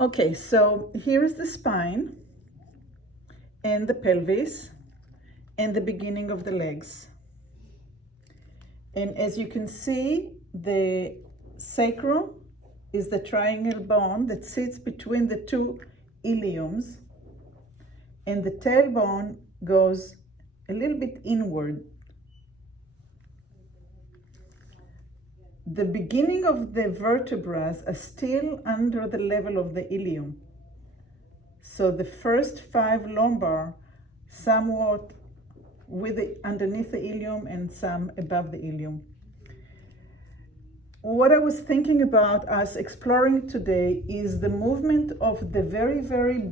Okay, so here is the spine and the pelvis and the beginning of the legs. And as you can see, the sacrum is the triangle bone that sits between the two iliums, and the tailbone goes a little bit inward. The beginning of the vertebrae are still under the level of the ilium. So the first 5 lumbar somewhat underneath the ilium and some above the ilium. What I was thinking about us exploring today is the movement of the very, very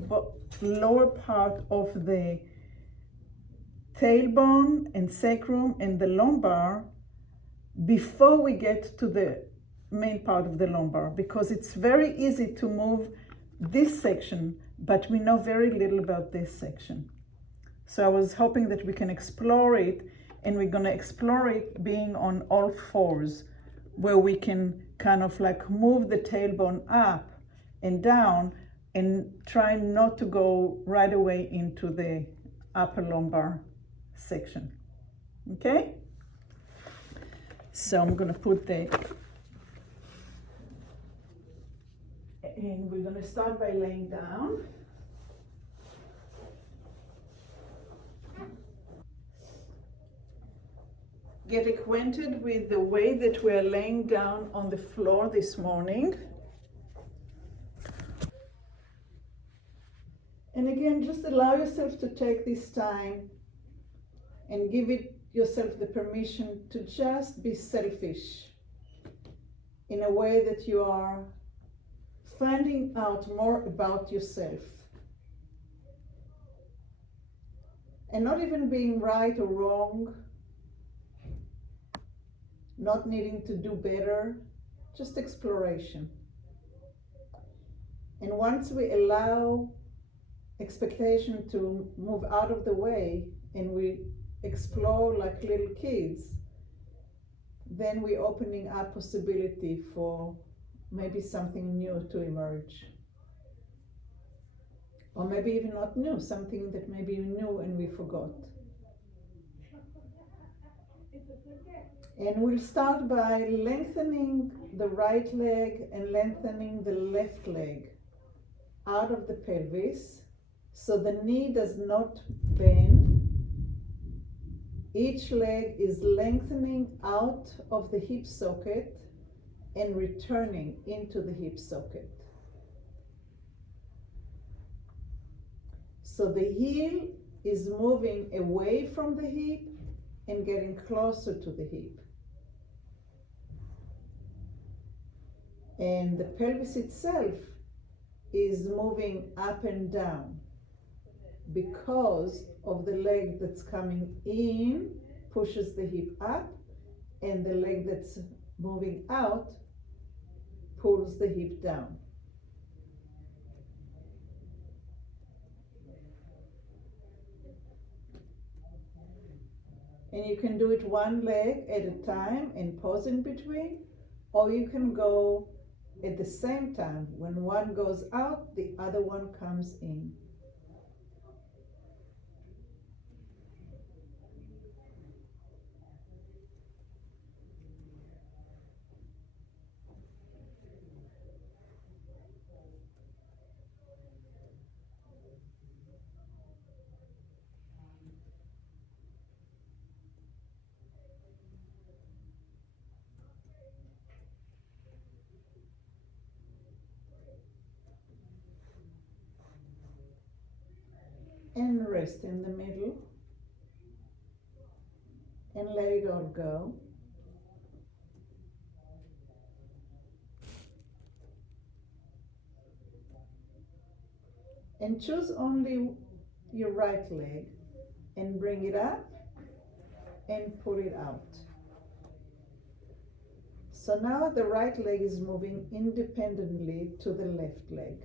lower part of the tailbone and sacrum and the lumbar before we get to the main part of the lumbar, because it's very easy to move this section, but we know very little about this section. So I was hoping that we can explore it, and we're going to explore it being on all fours, where we can kind of like move the tailbone up and down and try not to go right away into the upper lumbar section. Okay? So I'm going to put and we're going to start by laying down. Get acquainted with the way that we're laying down on the floor this morning. And again, just allow yourself to take this time and give yourself the permission to just be selfish in a way that you are finding out more about yourself. And not even being right or wrong, not needing to do better, just exploration. And once we allow expectation to move out of the way and we explore like little kids, then we're opening up possibility for maybe something new to emerge. Or maybe even not new, something that maybe you knew and we forgot. And we'll start by lengthening the right leg and lengthening the left leg out of the pelvis, so the knee does not bend. Each leg is lengthening out of the hip socket and returning into the hip socket. So the heel is moving away from the hip and getting closer to the hip. And the pelvis itself is moving up and down because of the leg that's coming in pushes the hip up, and the leg that's moving out pulls the hip down. And you can do it one leg at a time and pause in between, or you can go at the same time. When one goes out, the other one comes in. And rest in the middle and let it all go. And choose only your right leg and bring it up and pull it out. So now the right leg is moving independently to the left leg.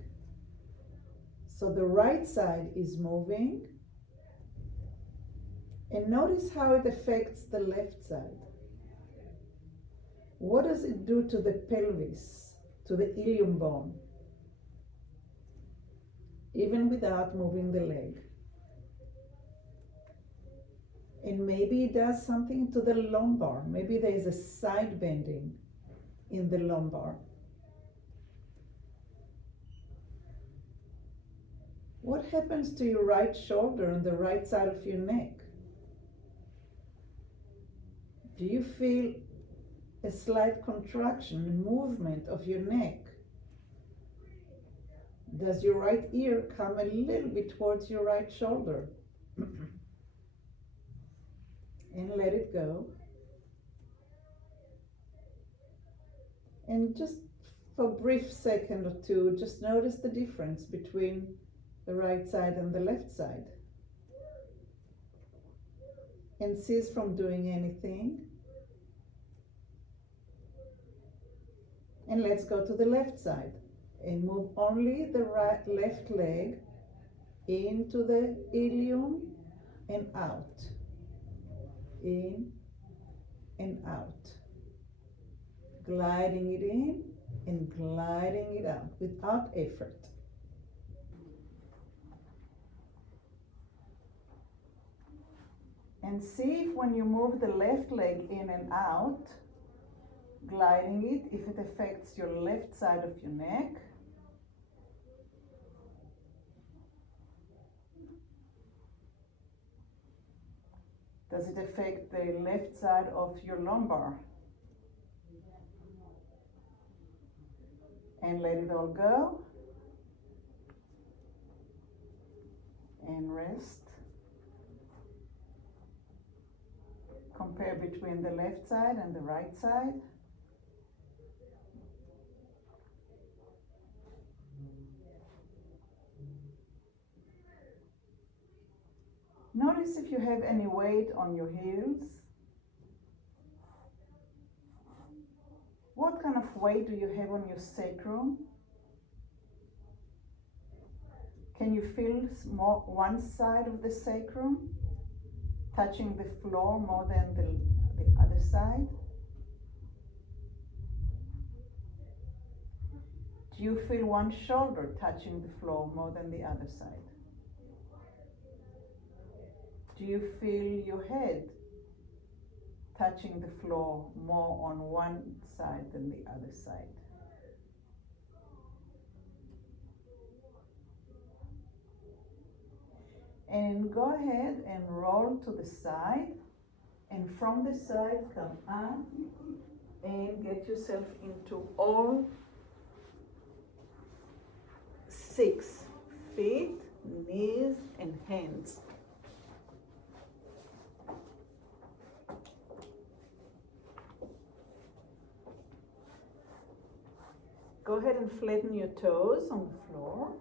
So the right side is moving, and notice how it affects the left side. What does it do to the pelvis to the ilium bone, even without moving the leg. And maybe it does something to the lumbar. Maybe there is a side bending in the lumbar. What happens to your right shoulder and the right side of your neck? Do you feel a slight contraction, a movement of your neck? Does your right ear come a little bit towards your right shoulder? And let it go. And just for a brief second or two, just notice the difference between the right side and the left side. And cease from doing anything. And let's go to the left side and move only the left leg into the ilium and out. In and out. Gliding it in and gliding it out without effort. And see if when you move the left leg in and out, gliding it, if it affects your left side of your neck. Does it affect the left side of your lumbar? And let it all go. And rest. Compare between the left side and the right side. Notice if you have any weight on your heels. What kind of weight do you have on your sacrum? Can you feel more one side of the sacrum touching the floor more than the other side? Do you feel one shoulder touching the floor more than the other side? Do you feel your head touching the floor more on one side than the other side? And go ahead and roll to the side, and from the side come up and get yourself into all 6 feet, knees and hands. Go ahead and flatten your toes on the floor.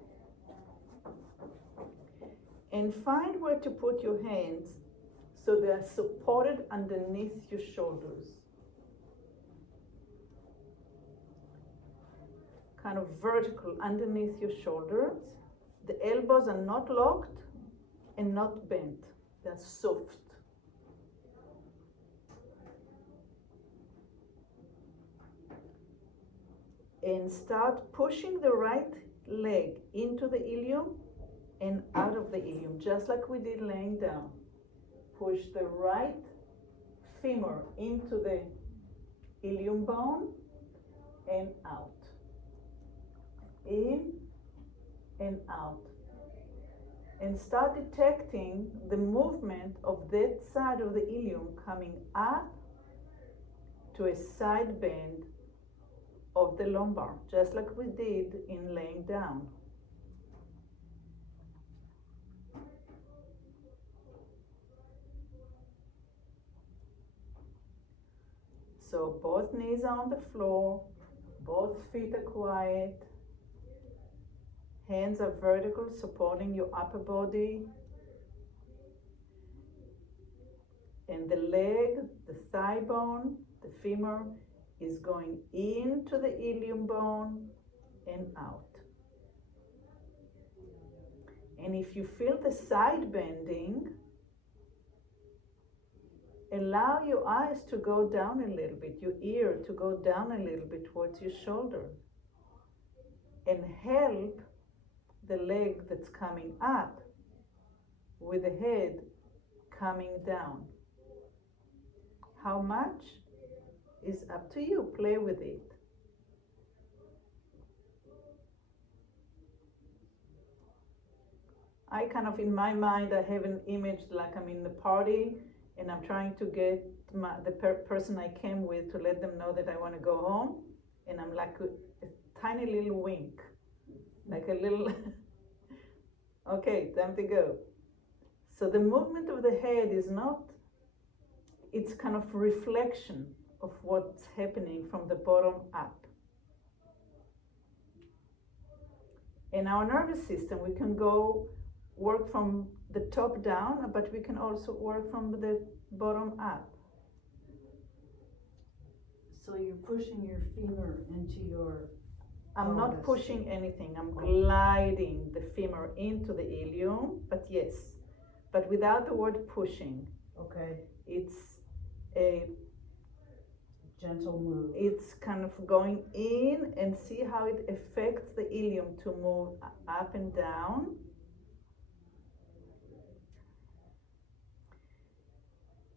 And find where to put your hands so they are supported underneath your shoulders. Kind of vertical underneath your shoulders. The elbows are not locked and not bent. They're soft. And start pushing the right leg into the ilium and out of the ilium, just like we did laying down. Push the right femur into the ilium bone and out. In and out. And start detecting the movement of that side of the ilium coming up to a side bend of the lumbar, just like we did in laying down. So both knees are on the floor, both feet are quiet, hands are vertical, supporting your upper body, and the leg, the thigh bone, the femur is going into the ilium bone and out. And if you feel the side bending, allow your eyes to go down a little bit, your ear to go down a little bit towards your shoulder. and help the leg that's coming up with the head coming down. How much is up to you. Play with it. I kind of, in my mind, I have an image like I'm in the party and I'm trying to get the person I came with to let them know that I want to go home. And I'm like a tiny little wink, like a little, okay, time to go. So the movement of the head is not, it's kind of reflection of what's happening from the bottom up. In our nervous system, we can go work from the top down, but we can also work from the bottom up. So you're pushing your femur into your I'm not pushing anything. I'm gliding the femur into the ilium, but yes, but without the word pushing. Okay. It's a gentle move. It's kind of going in and see how it affects the ilium to move up and down.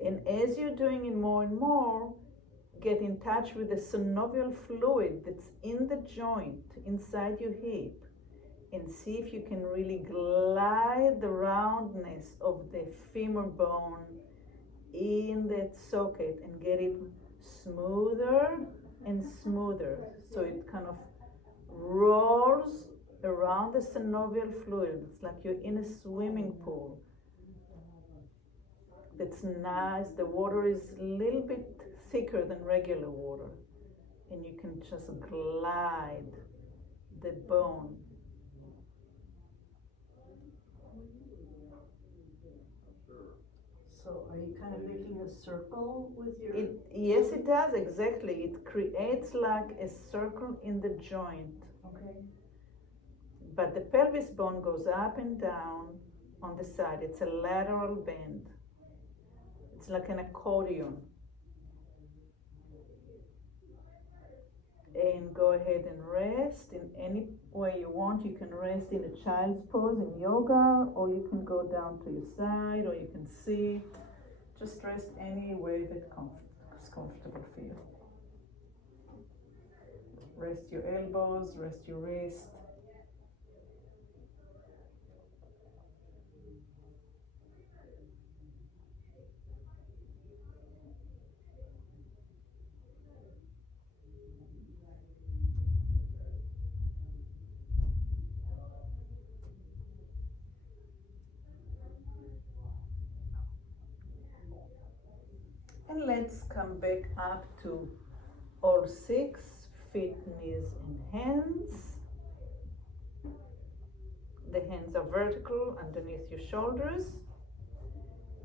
And as you're doing it more and more, get in touch with the synovial fluid that's in the joint inside your hip and see if you can really glide the roundness of the femur bone in that socket and get it smoother and smoother, so it kind of rolls around the synovial fluid. It's like you're in a swimming pool. That's nice. The water is a little bit thicker than regular water, and you can just glide the bone. So are you kind of making a circle with your... Yes, it does, exactly. It creates like a circle in the joint. Okay. But the pelvis bone goes up and down on the side. It's a lateral bend. It's like an accordion. And go ahead and rest in any way you want. You can rest in a child's pose in yoga, or you can go down to your side, or you can sit. Just rest any way that is comfortable for you. Rest your elbows, rest your wrist. And let's come back up to all 6 feet, knees, and hands. The hands are vertical underneath your shoulders.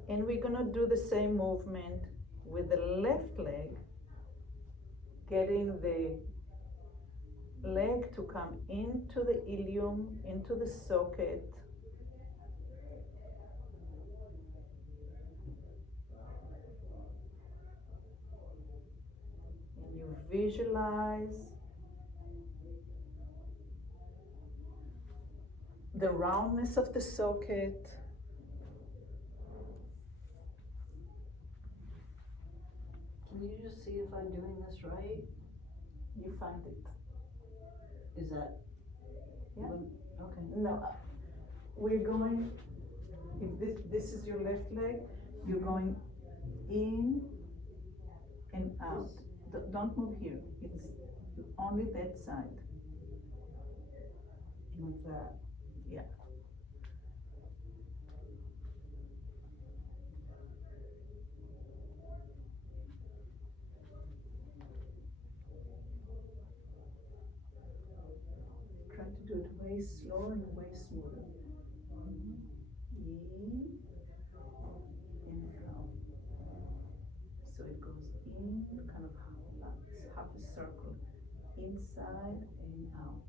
And we're gonna do the same movement with the left leg, getting the leg to come into the ilium, into the socket. You visualize the roundness of the socket. Can you just see if I'm doing this right? You find it. Is that... Yeah. Okay. No, we're going, if this is your left leg, you're going in and out. Don't move here. It's only that side. Like that. Yeah. Try to do it way slower and way smoother. In and out. So it goes in, kind of half a circle, inside and out.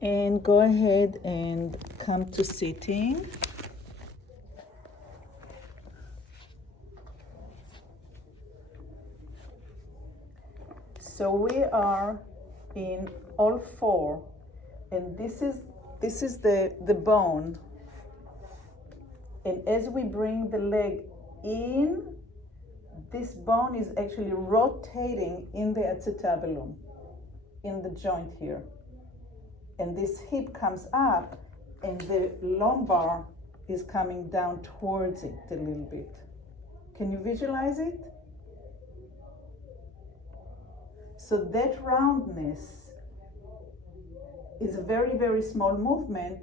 And go ahead and come to sitting. So we are in all four, and this is the bone. And as we bring the leg in, this bone is actually rotating in the acetabulum, in the joint here. And this hip comes up, and the lumbar is coming down towards it a little bit. Can you visualize it? So that roundness is a very, very small movement,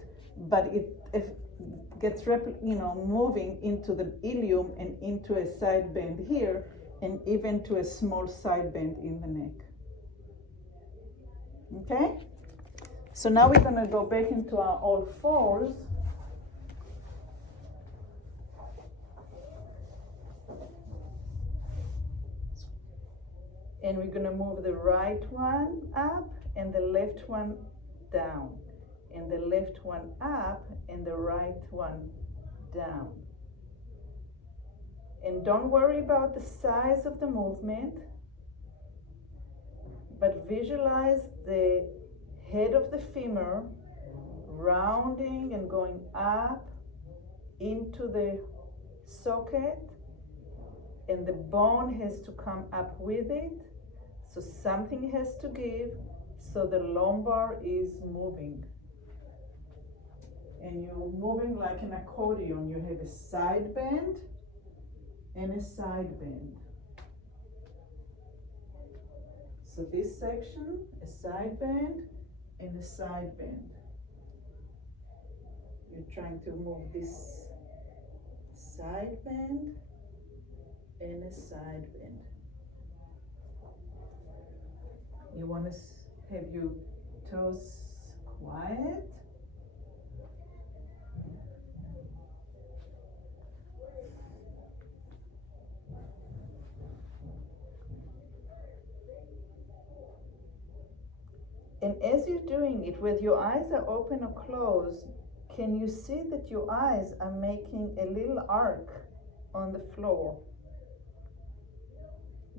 but it gets moving into the ilium and into a side bend here, and even to a small side bend in the neck. Okay? So now we're going to go back into our all fours. And we're going to move the right one up and the left one down. And the left one up and the right one down. And don't worry about the size of the movement, but visualize the head of the femur rounding and going up into the socket, and the bone has to come up with it. So something has to give, so the lumbar is moving. And you're moving like an accordion. You have a side bend and a side bend. So this section, a side bend and a side bend. You're trying to move this side bend and a side bend. You want to have your toes quiet. And as you're doing it, whether your eyes are open or closed, can you see that your eyes are making a little arc on the floor,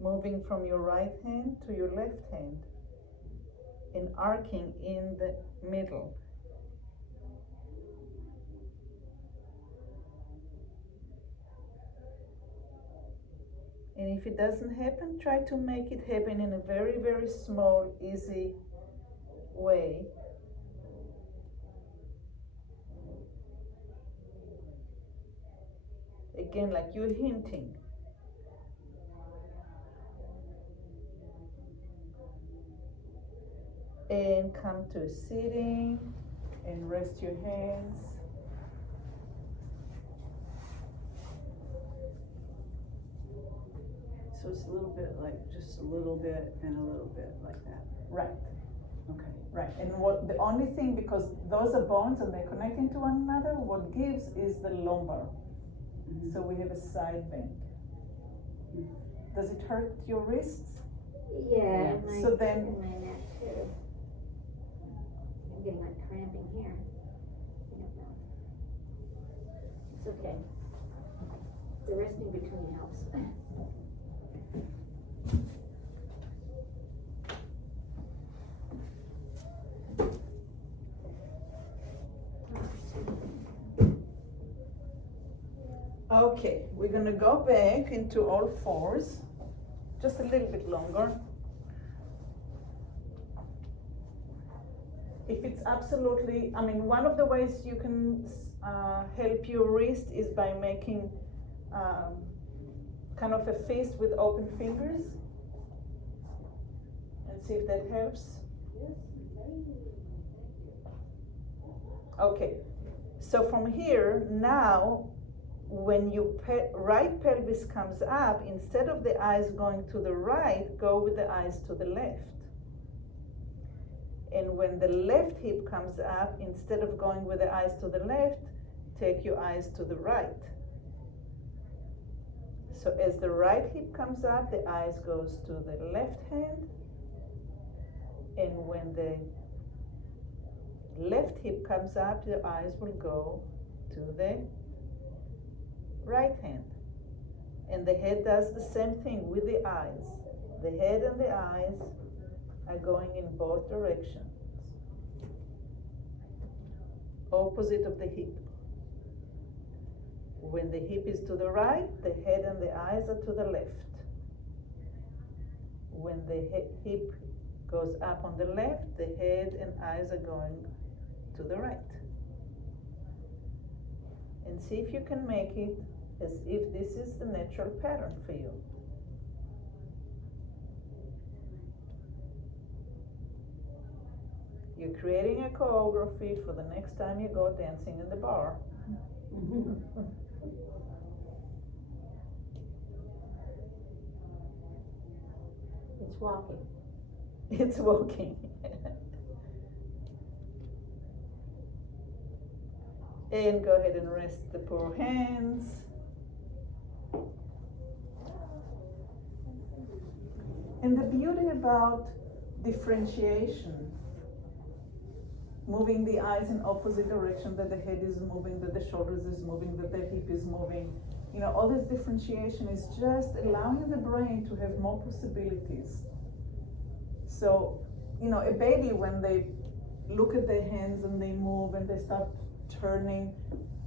moving from your right hand to your left hand and arcing in the middle? And if it doesn't happen, try to make it happen in a very, very small, easy way. Again, like you're hinting. And come to sitting and rest your hands. So it's a little bit like, just a little bit and a little bit like that. Right. Okay. Right, and what the only thing, because those are bones and they're connecting to one another, what gives is the lumbar. Mm-hmm. So we have a side bend. Mm-hmm. Does it hurt your wrists? Yeah, So then, in my neck too. I'm getting like cramping here. I don't know. It's okay. The resting between helps. okay, we're gonna go back into all fours, just a little bit longer. If it's absolutely, one of the ways you can help your wrist is by making kind of a fist with open fingers. And see if that helps. Okay, so from here, now, when your right pelvis comes up, instead of the eyes going to the right, go with the eyes to the left. And when the left hip comes up, instead of going with the eyes to the left, take your eyes to the right. So as the right hip comes up, the eyes goes to the left hand. And when the left hip comes up, the eyes will go to the right hand. And the head does the same thing with the eyes. The head and the eyes are going in both directions, opposite of the hip. When the hip is to the right, the head and the eyes are to the left. When the hip goes up on the left, the head and eyes are going to the right. And see if you can make it as if this is the natural pattern for you. You're creating a choreography for the next time you go dancing in the bar. It's walking. It's walking. And go ahead and rest the poor hands. And the beauty about differentiation, moving the eyes in opposite direction, that the head is moving, that the shoulders is moving, that the hip is moving. You know, all this differentiation is just allowing the brain to have more possibilities. So, you know, a baby, when they look at their hands and they move and they start turning,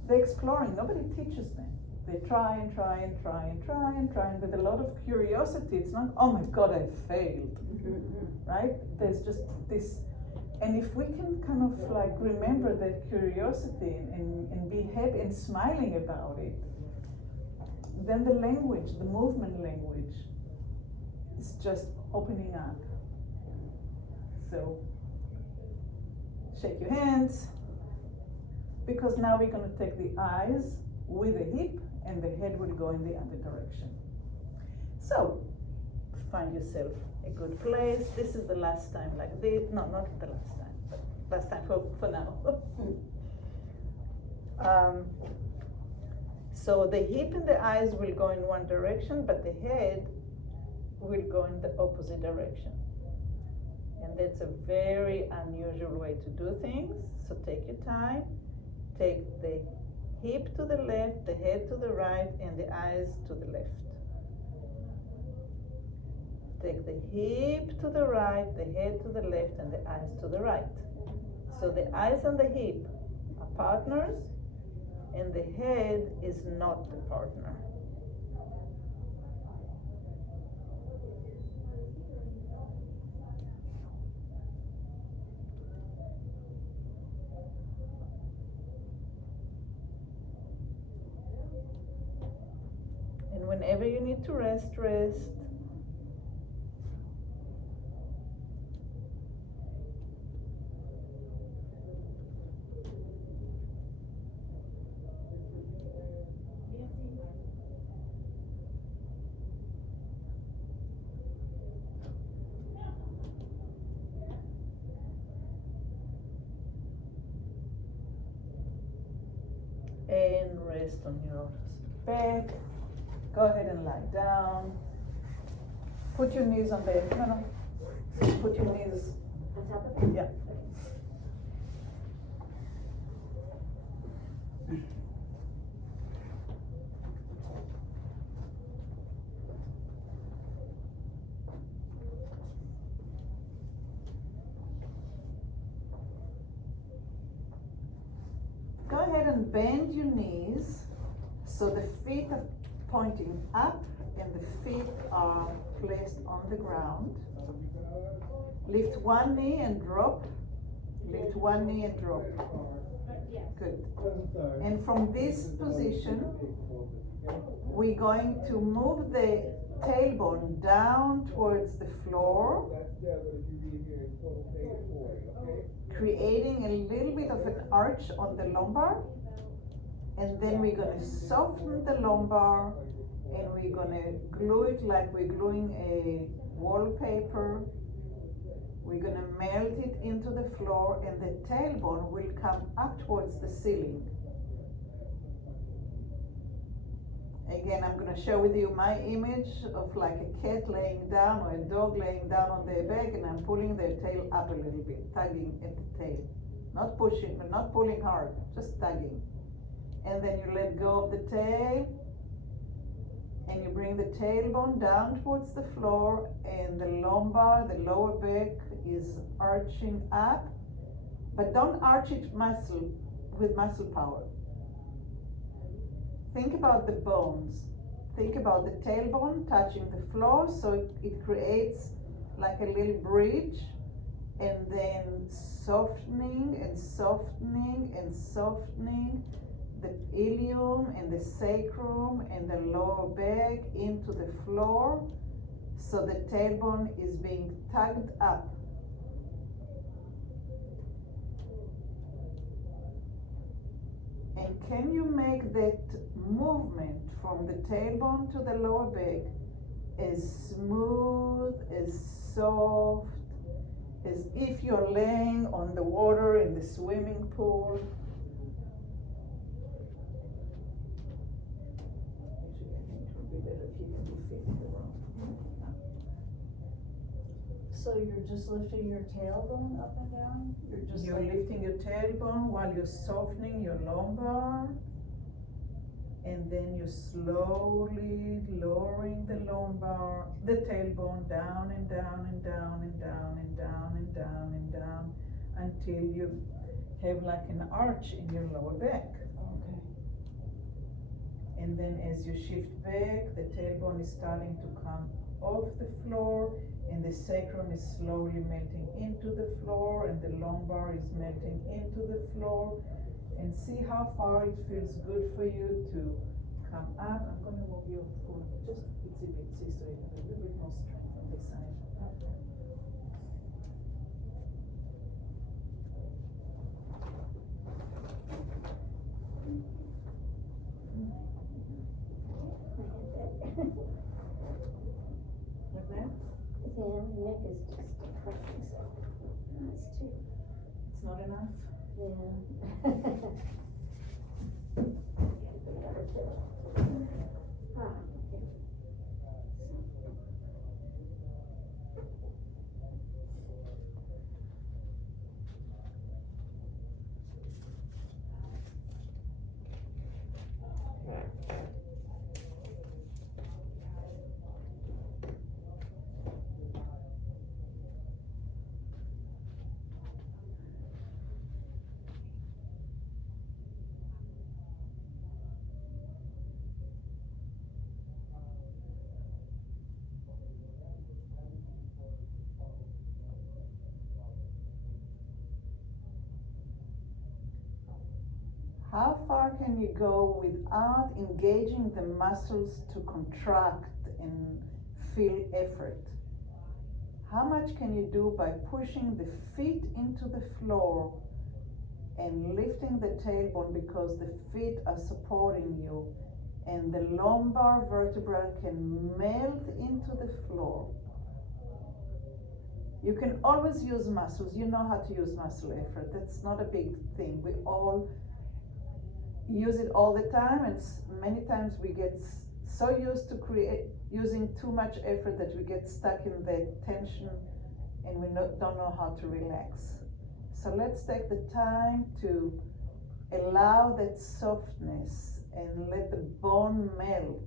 they're exploring. Nobody teaches them. They try and try and try and try and try, and with a lot of curiosity. It's not, oh my God, I failed, right? There's just this, and if we can kind of like remember that curiosity and be happy and smiling about it, then the language, the movement language, is just opening up. So, shake your hands, because now we're going to take the eyes with the hip and the head will go in the other direction. So, find yourself a good place. This is the last time like this. No, not the last time, but last time for now. So the hip and the eyes will go in one direction, but the head will go in the opposite direction. And that's a very unusual way to do things. So take your time. Take the hip to the left, the head to the right, and the eyes to the left. Take the hip to the right, the head to the left, and the eyes to the right. So the eyes and the hip are partners, and the head is not the partner. And whenever you need to rest, rest. And rest on your back. Go ahead and lie down. Put your knees on the, no. Put your knees, On top of it? yeah. Go ahead and bend your knees so the feet are pointing up and the feet are placed on the ground. Lift one knee and drop. Lift one knee and drop. Good. And from this position, we're going to move the tailbone down towards the floor, creating a little bit of an arch on the lumbar. And then we're going to soften the lumbar and we're going to glue it like we're gluing a wallpaper. We're going to melt it into the floor and the tailbone will come up towards the ceiling. Again, I'm going to share with you my image of like a cat laying down or a dog laying down on their back, and I'm pulling their tail up a little bit, tugging at the tail. Not pushing, but not pulling hard, just tugging. And then you let go of the tail And you bring the tailbone down towards the floor, and the lumbar, the lower back, is arching up, but don't arch it with muscle power. Think about the bones. Think about the tailbone touching the floor, so it creates like a little bridge, and then softening and softening and softening the ilium and the sacrum and the lower back into the floor, so the tailbone is being tugged up. And can you make that movement from the tailbone to the lower back as smooth, as soft, as if you're laying on the water in the swimming pool? Actually, I think it would be better if you can be feet in the room. So you're just lifting your tailbone up and down? You're lifting your tailbone while you're softening your lumbar, and then you're slowly lowering the lumbar, the tailbone down and down and down and down and down and down and down until you have like an arch in your lower back. Okay. And then as you shift back, the tailbone is starting to come off the floor, and the sacrum is slowly melting into the floor, and the lumbar is melting into the floor. And see how far it feels good for you to come up. I'm going to move your foot just itsy bitsy so you have a little bit more strength on this side. Like that? Yeah, my neck is just depressing, so it's too. It's not enough? Yeah. Ah, okay. How far can you go without engaging the muscles to contract and feel effort? How much can you do by pushing the feet into the floor and lifting the tailbone because the feet are supporting you, and the lumbar vertebra can melt into the floor? You can always use muscles. You know how to use muscle effort. That's not a big thing. We all use it all the time, and many times we get so used to using too much effort that we get stuck in the tension and we don't know how to relax. So let's take the time to allow that softness and let the bone melt,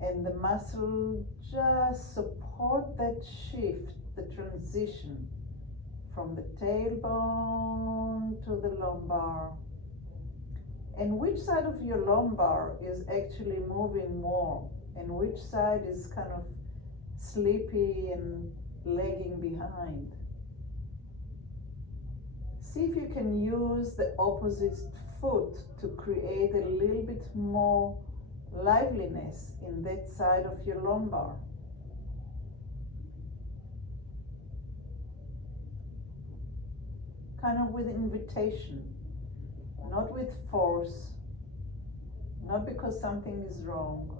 and the muscle just support that shift, the transition from the tailbone to the lumbar. And which side of your lumbar is actually moving more, and which side is kind of sleepy and lagging behind? See if you can use the opposite foot to create a little bit more liveliness in that side of your lumbar. Kind of with invitation. Not with force, not because something is wrong.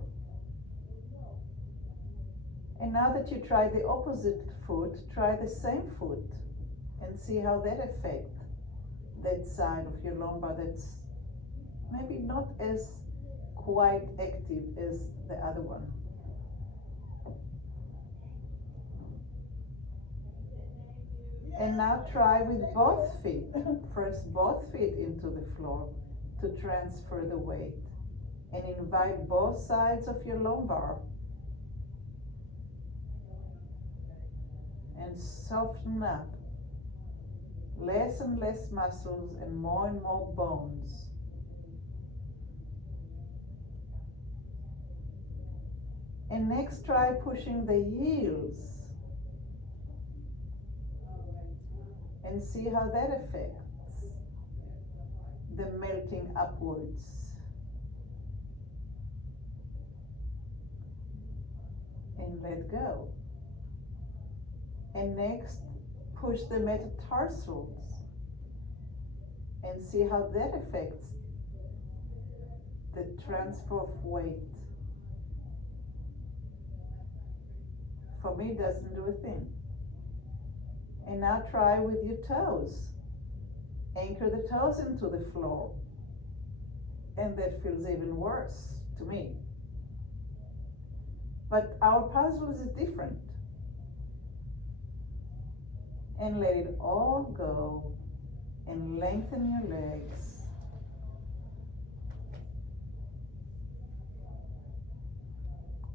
And now that you try the opposite foot, try the same foot and see how that affects that side of your lumbar that's maybe not as quite active as the other one. And now try with both feet. Press both feet into the floor to transfer the weight. and invite both sides of your lumbar and soften up. Less and less muscles and more bones. And next, try pushing the heels and see how that affects the melting upwards. And let go. And next, push the metatarsals and see how that affects the transfer of weight. For me, it doesn't do a thing. And now try with your toes. Anchor the toes into the floor. And that feels even worse to me. But our puzzle is different. And let it all go and lengthen your legs.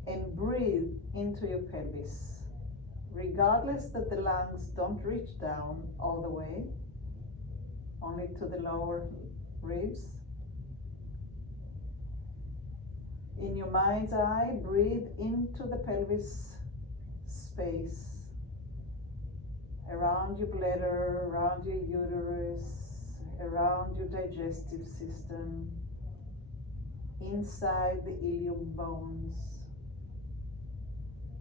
And breathe into your pelvis, regardless that the lungs don't reach down all the way, only to the lower ribs. In your mind's eye, breathe into the pelvis space, around your bladder, around your uterus, around your digestive system, inside the ilium bones.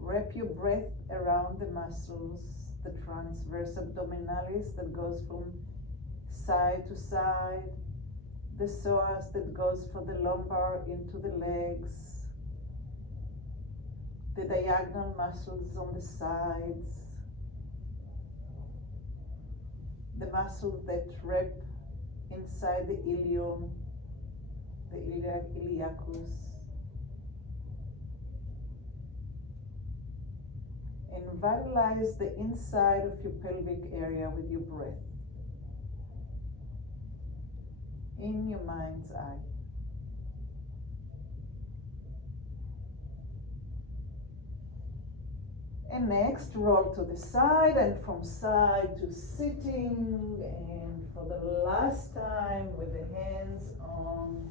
Wrap your breath around the muscles, the transverse abdominalis that goes from side to side, the psoas that goes for the lumbar into the legs, the diagonal muscles on the sides, the muscles that wrap inside the ilium, the iliacus. And vitalize the inside of your pelvic area with your breath in your mind's eye. And next, roll to the side, and from side to sitting, and for the last time with the hands on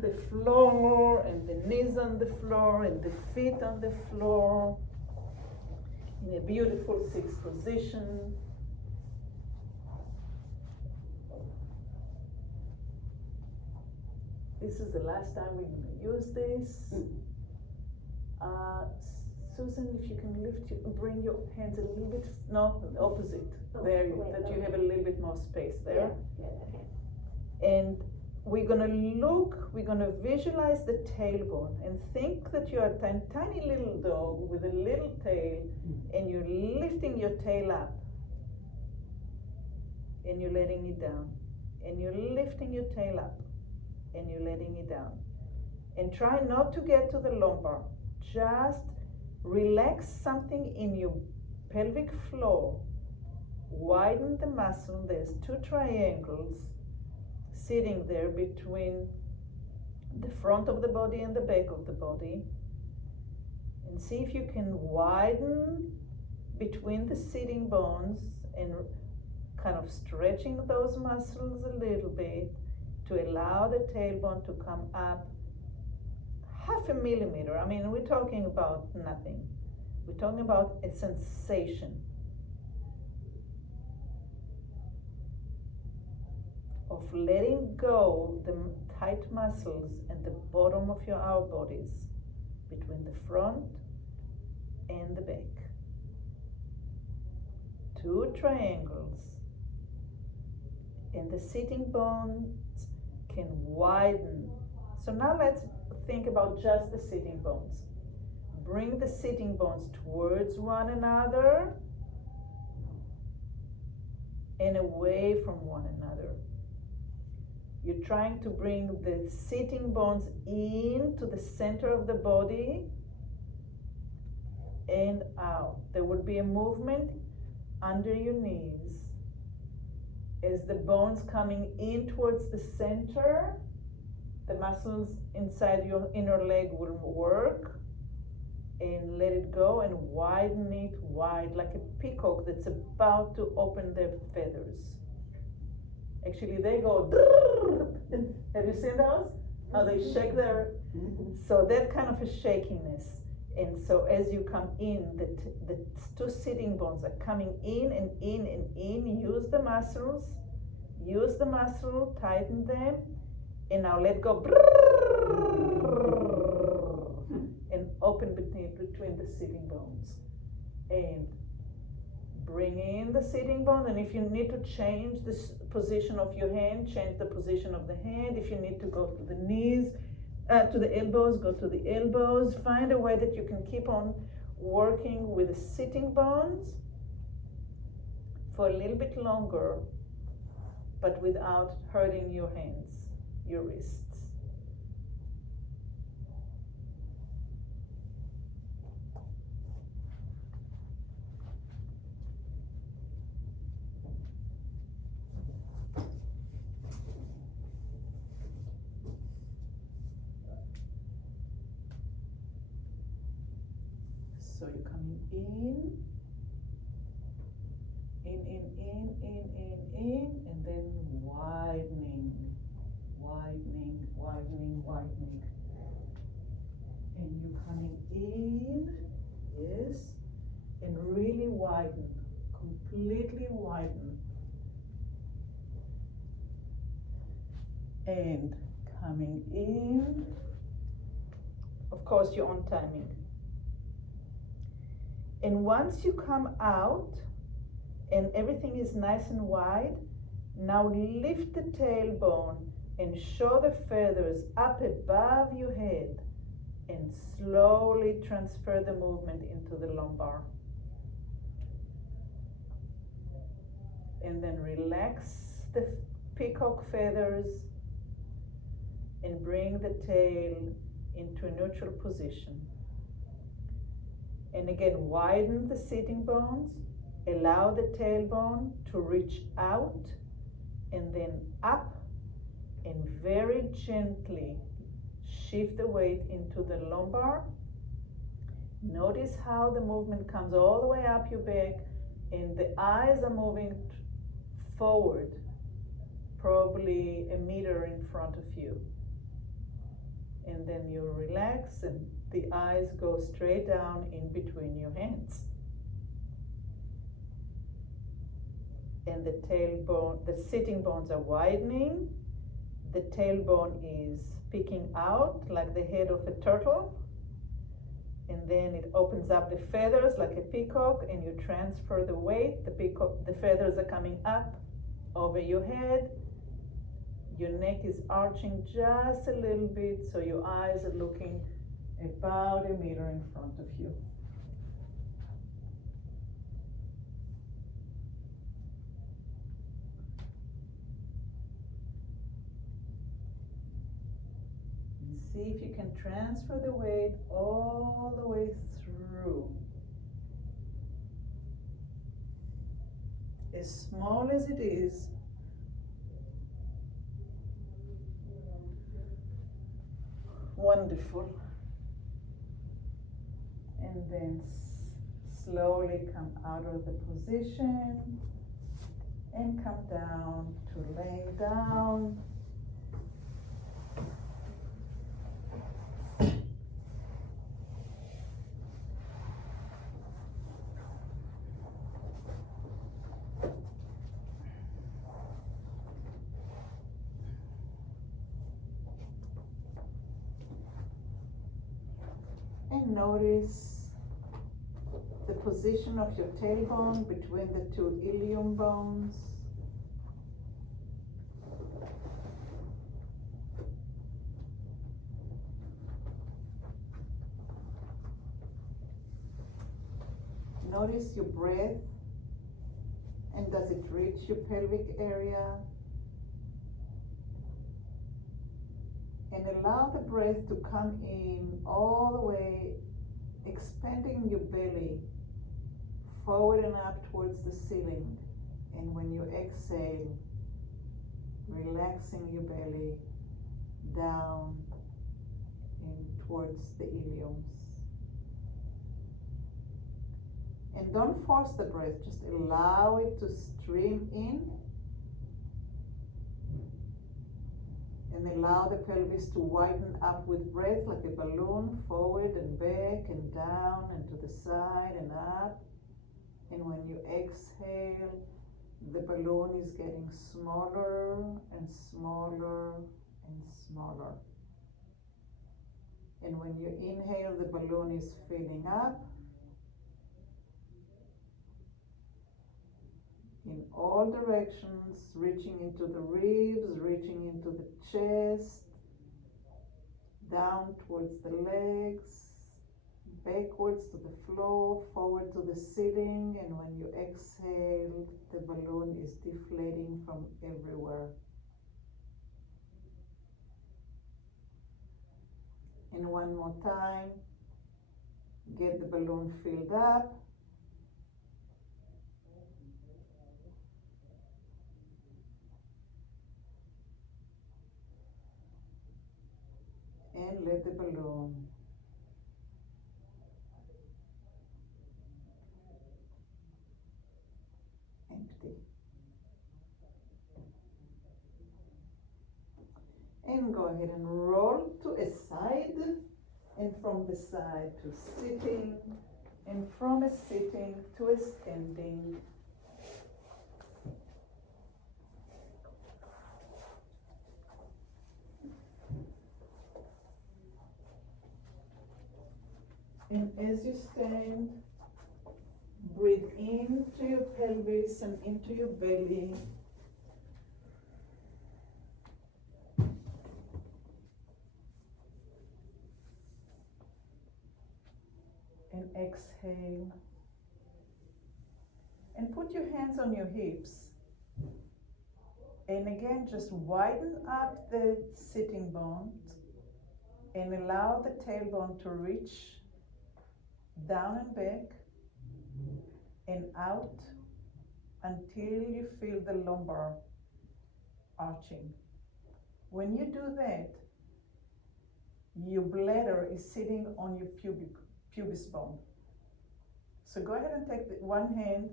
the floor and the knees on the floor and the feet on the floor. In a beautiful sixth position. This is the last time we're going to use this. Susan, if you can bring your hands a little bit, no, the opposite. There, that you have a little bit more space there. Yeah, okay. And we're going to visualize the tailbone and think that you're a tiny little dog with a little tail, and you're lifting your tail up and you're letting it down, and you're lifting your tail up and you're letting it down. And try not to get to the lumbar. Just relax something in your pelvic floor. Widen the muscle. There's two triangles sitting there between the front of the body and the back of the body, and see if you can widen between the sitting bones and kind of stretching those muscles a little bit to allow the tailbone to come up 0.5 millimeter. I mean, we're talking about nothing. We're talking about a sensation of letting go the tight muscles at the bottom of our bodies, between the front and the back. Two triangles, and the sitting bones can widen. So now let's think about just the sitting bones. Bring the sitting bones towards one another and away from one another. You're trying to bring the sitting bones into the center of the body and out. There would be a movement under your knees as the bones coming in towards the center the muscles inside your inner leg will work, and let it go and widen it wide like a peacock that's about to open their feathers. Actually, they go. Have you seen those? How they shake their. So that kind of a shakiness. And so as you come in, the two sitting bones are coming in and in and in. Use the muscles. Use the muscle. Tighten them. And now let go. And open between the sitting bones. And bring in the sitting bone. And if you need to change the position of your hand, change the position of the hand. If you need to go to the knees, to the elbows, go to the elbows. Find a way that you can keep on working with the sitting bones for a little bit longer, but without hurting your hands, your wrists. So you're coming in, and then widening. And you're coming in, yes, and really widen, completely widen. And coming in, of course, your own timing. And once you come out and everything is nice and wide, now lift the tailbone and show the feathers up above your head and slowly transfer the movement into the lumbar. And then relax the peacock feathers and bring the tail into a neutral position. And again, widen the sitting bones, allow the tailbone to reach out and then up, and very gently shift the weight into the lumbar. Notice how the movement comes all the way up your back and the eyes are moving forward, probably a meter in front of you. And then you relax and the eyes go straight down in between your hands. And the tailbone, the sitting bones are widening. The tailbone is peeking out like the head of a turtle. And then it opens up the feathers like a peacock and you transfer the weight. The feathers are coming up over your head. Your neck is arching just a little bit, so your eyes are looking about a meter in front of you. And see if you can transfer the weight all the way through. As small as it is, wonderful. And then slowly come out of the position and come down to laying down. And notice the position of your tailbone between the two ilium bones. Notice your breath, and does it reach your pelvic area? And allow the breath to come in all the way, expanding your belly forward and up towards the ceiling. And when you exhale, relaxing your belly down and towards the iliums. And don't force the breath, just allow it to stream in and allow the pelvis to widen up with breath like a balloon, forward and back and down and to the side and up. And when you exhale, the balloon is getting smaller and smaller and smaller. And when you inhale, the balloon is filling up in all directions, reaching into the ribs, reaching into the chest, down towards the legs, backwards to the floor, forward to the ceiling, and when you exhale, the balloon is deflating from everywhere. And one more time, get the balloon filled up. And let the balloon empty. And go ahead and roll to a side, and from the side to sitting, and from a sitting to a standing. And as you stand, breathe into your pelvis and into your belly. And exhale. And put your hands on your hips. And again, just widen up the sitting bones and allow the tailbone to reach down and back and out until you feel the lumbar arching. When you do that, your bladder is sitting on your pubis bone. So go ahead and take one hand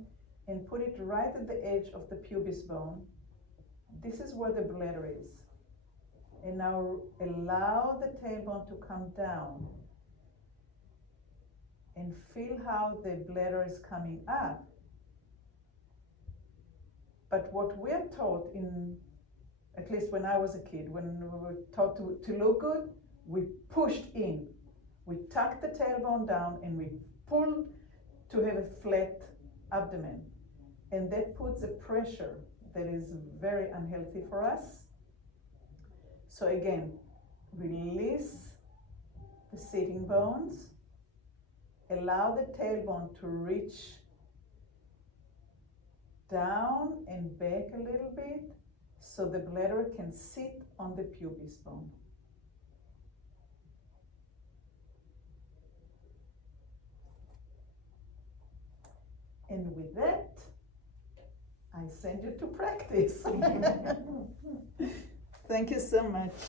and put it right at the edge of the pubis bone. This is where the bladder is. And now allow the tailbone to come down and feel how the bladder is coming up. But what we're taught at least when I was a kid, when we were taught to look good, we pushed in. We tucked the tailbone down and we pulled to have a flat abdomen. And that puts a pressure that is very unhealthy for us. So again, release the sitting bones. Allow the tailbone to reach down and back a little bit so the bladder can sit on the pubis bone. And with that, I send you to practice. Thank you so much.